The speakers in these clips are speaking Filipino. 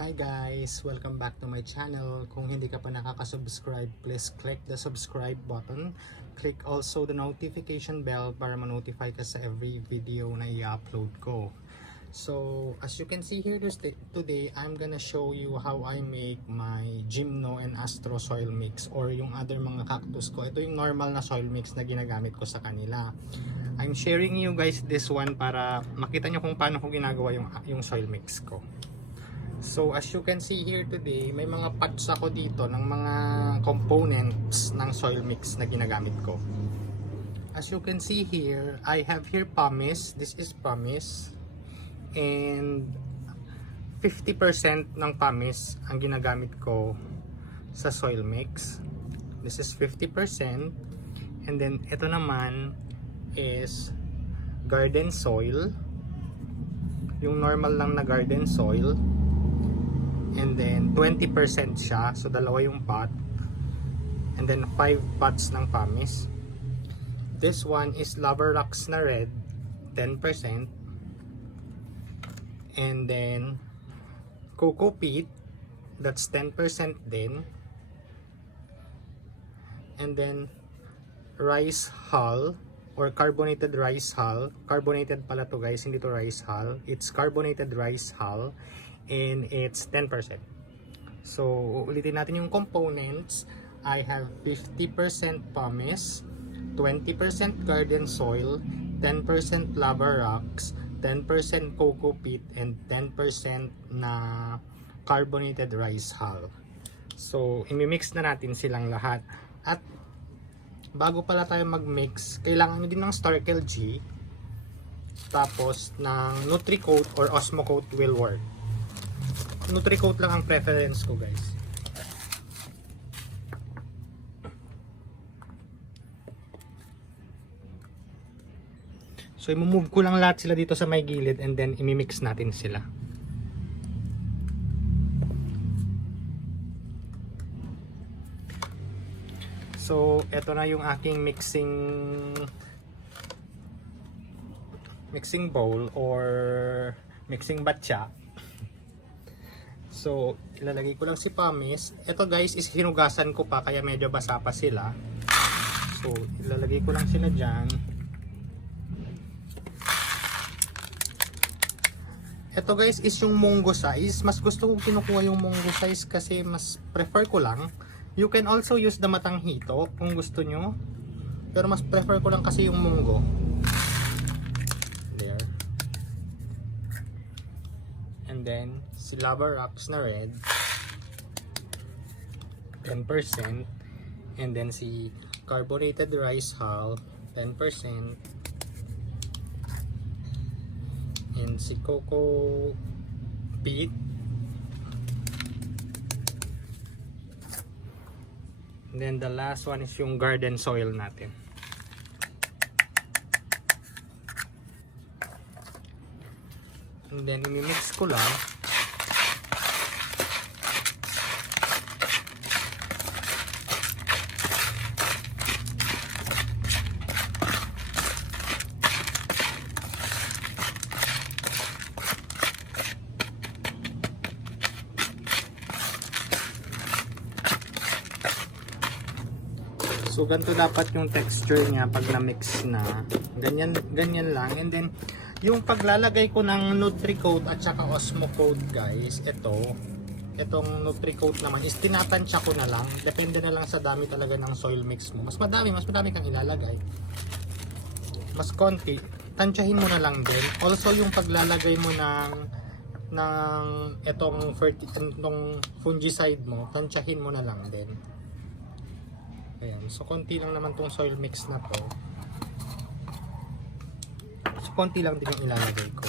Hi guys! Welcome back to my channel. Kung hindi ka pa nakaka-subscribe, please click the subscribe button. Click also the notification bell para ma-notify ka sa every video na i-upload ko. So, as you can see here today, I'm gonna show you how I make my Gymno and Astro soil mix or yung other mga cactus ko. Ito yung normal na soil mix na ginagamit ko sa kanila. I'm sharing you guys this one para makita nyo kung paano ko ginagawa yung soil mix ko. So as you can see here today, may mga parts ako dito ng mga components ng soil mix na ginagamit ko. As you can see here, I have here pumice. This is pumice. And 50% ng pumice ang ginagamit ko sa soil mix. This is 50%. And then ito naman is garden soil. Yung normal lang na garden soil. And then 20% siya, so dalawa yung pot. And then 5 pots ng pumice. This one is lava rocks na red, 10%. And then coco peat, that's 10% din. And then rice hull or carbonated rice hull. Carbonated pala to guys, hindi to rice hull. It's carbonated rice hull. And it's 10%. So, ulitin natin yung components. I have 50% pumice, 20% garden soil, 10% lava rocks, 10% coco peat, and 10% na carbonated rice hull. So, imimix na natin silang lahat. At bago pala tayo mag-mix, kailangan din ng Starkel G. Tapos, ng Nutri-Coat or Osmocoat will work. Nutri-Coat lang ang preference ko guys. So i-move ko lang lahat sila dito sa may gilid and then imimix natin sila. So eto na yung aking mixing bowl or mixing batya. So, ilalagay ko lang si pumice. Ito guys is hinugasan ko pa kaya medyo basa pa sila. So, ilalagay ko lang sila dyan. Ito guys is yung munggo size. Mas gusto kong kinukuha yung munggo size kasi mas prefer ko lang. You can also use the matanghito kung gusto nyo. Pero mas prefer ko lang kasi yung munggo. There. And then, si lava rocks na red 10%, and then si carbonated rice hull 10%, and si coco peat, and then the last one is yung garden soil natin. And then imimix ko lang. So ganito dapat yung texture niya pag na-mix na. Ganyan lang. And then yung paglalagay ko ng Nutri-Coat at saka Osmocoat guys, itong Nutri-Coat naman is tinatansya ko na lang. Depende na lang sa dami talaga ng soil mix mo. Mas madami kang ilalagay. Mas konti, tansyahin mo na lang din. Also yung paglalagay mo ng itong fungicide mo, tansyahin mo na lang din. Ayan, so konti lang naman tong soil mix na to. So konti lang din yung ilalagay ko.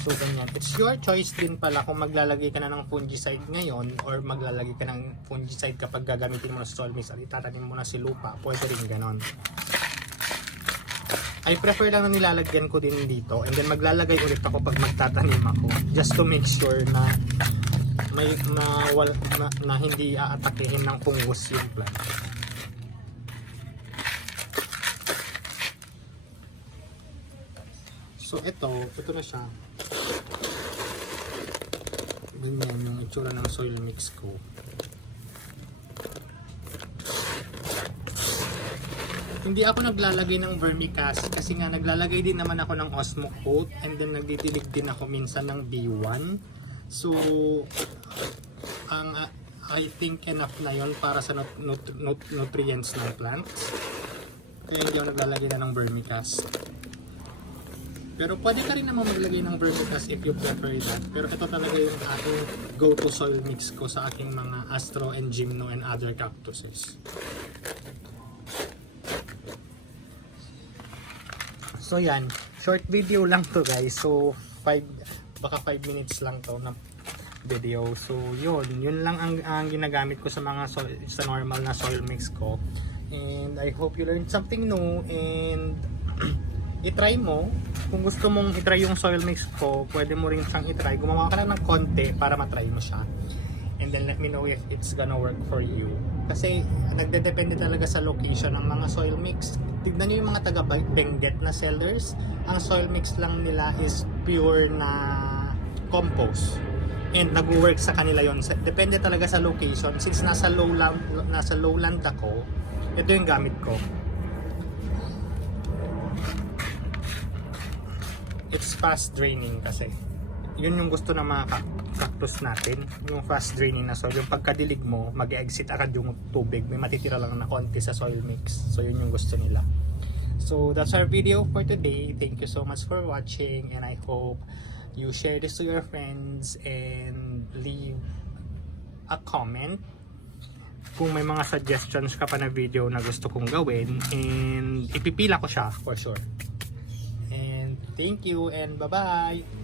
So ganyan. It's your choice din pala kung maglalagay ka na ng fungicide ngayon or maglalagay ka ng fungicide kapag gagamitin mo na soil mix at itatanim mo na si lupa. Pwede rin ganon. I prefer lang na nilalagyan ko din dito and then maglalagay ulit ako pag magtatanim ako. Just to make sure na na hindi aatakihin ng fungus yung plant. So ito na siya. Ganyan yung itsura ng soil mix ko. Hindi ako naglalagay ng vermicast kasi nga naglalagay din naman ako ng Osmo Coat and then nagdidilig din ako minsan ng B1. So, I think enough na yon para sa nutrients ng plants. Kaya hindi ako naglalagay na ng vermicast. Pero pwede ka rin naman maglagay ng vermicast if you prefer that. Pero ito talaga yung aking go-to soil mix ko sa aking mga Astro and Gymno and other cactuses. So yan, short video lang to guys. So baka 5 minutes lang to na video. So yun lang ang ginagamit ko sa mga sa normal na soil mix ko. And I hope you learned something new and i-try mo. Kung gusto mong i-try yung soil mix ko, pwede mo rin siyang i-try. Gumawa ka lang ng konti para ma-try mo siya. And then let me know if it's gonna work for you. Kasi nagdedepende talaga sa location ng mga soil mix. Tignan nyo yung mga taga Benguet na sellers. Ang soil mix lang nila is pure na compost. And nag-work sa kanila yon. Depende talaga sa location. Since nasa lowland ako, ito yung gamit ko. It's fast draining kasi. Yun yung gusto ng mga cactus natin, yung fast draining na soil. Yung pagkadilig mo, mag-exit agad yung tubig, may matitira lang na konti sa soil mix. So yun yung gusto nila. So that's our video for today. Thank you so much for watching and I hope you share this to your friends and leave a comment kung may mga suggestions ka pa na video na gusto kong gawin, and ipipila ko siya for sure. And thank you and bye bye.